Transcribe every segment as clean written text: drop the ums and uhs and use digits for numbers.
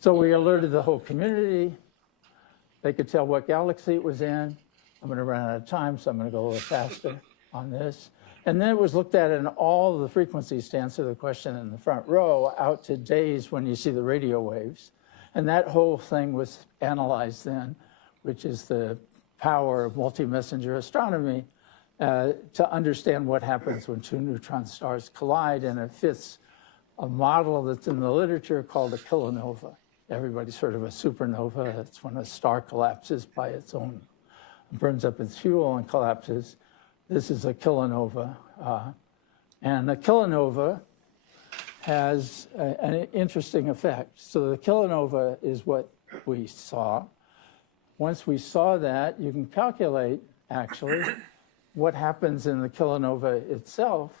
So we alerted the whole community. They could tell what galaxy it was in. I'm going to run out of time, so I'm going to go a little faster on this. And then it was looked at in all the frequencies, to answer the question in the front row, out to days when you see the radio waves. And that whole thing was analyzed then, which is the power of multi-messenger astronomy, to understand what happens when two neutron stars collide. And it fits a model that's in the literature called a kilonova. Everybody's heard of a supernova. It's when a star collapses by its own, burns up its fuel and collapses. This is a kilonova. And a kilonova has an interesting effect. So the kilonova is what we saw. Once we saw that, you can calculate, actually, what happens in the kilonova itself,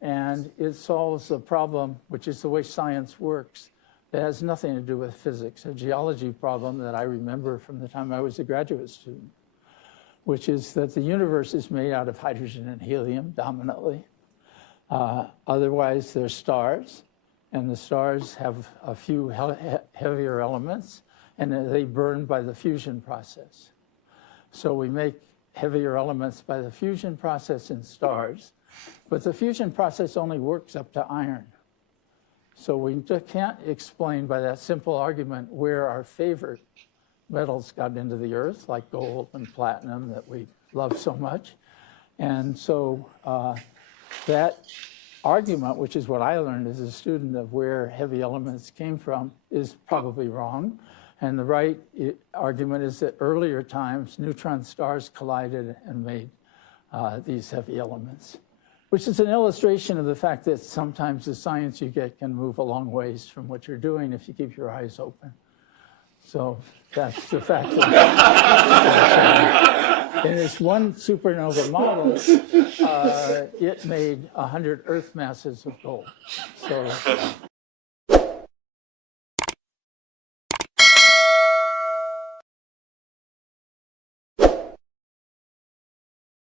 and it solves a problem, which is the way science works. It has nothing to do with physics, a geology problem that I remember from the time I was a graduate student, which is that the universe is made out of hydrogen and helium dominantly. Otherwise, they're stars, and the stars have a few heavier elements, and they burn by the fusion process. So we make heavier elements by the fusion process in stars, but the fusion process only works up to iron. So we can't explain by that simple argument where our favorite metals got into the earth, like gold and platinum that we love so much. And so that argument, which is what I learned as a student of where heavy elements came from, is probably wrong. And the right argument is that earlier times, neutron stars collided and made these heavy elements, which is an illustration of the fact that sometimes the science you get can move a long ways from what you're doing if you keep your eyes open. So that's the fact. In this one supernova model, it made 100 Earth masses of gold. So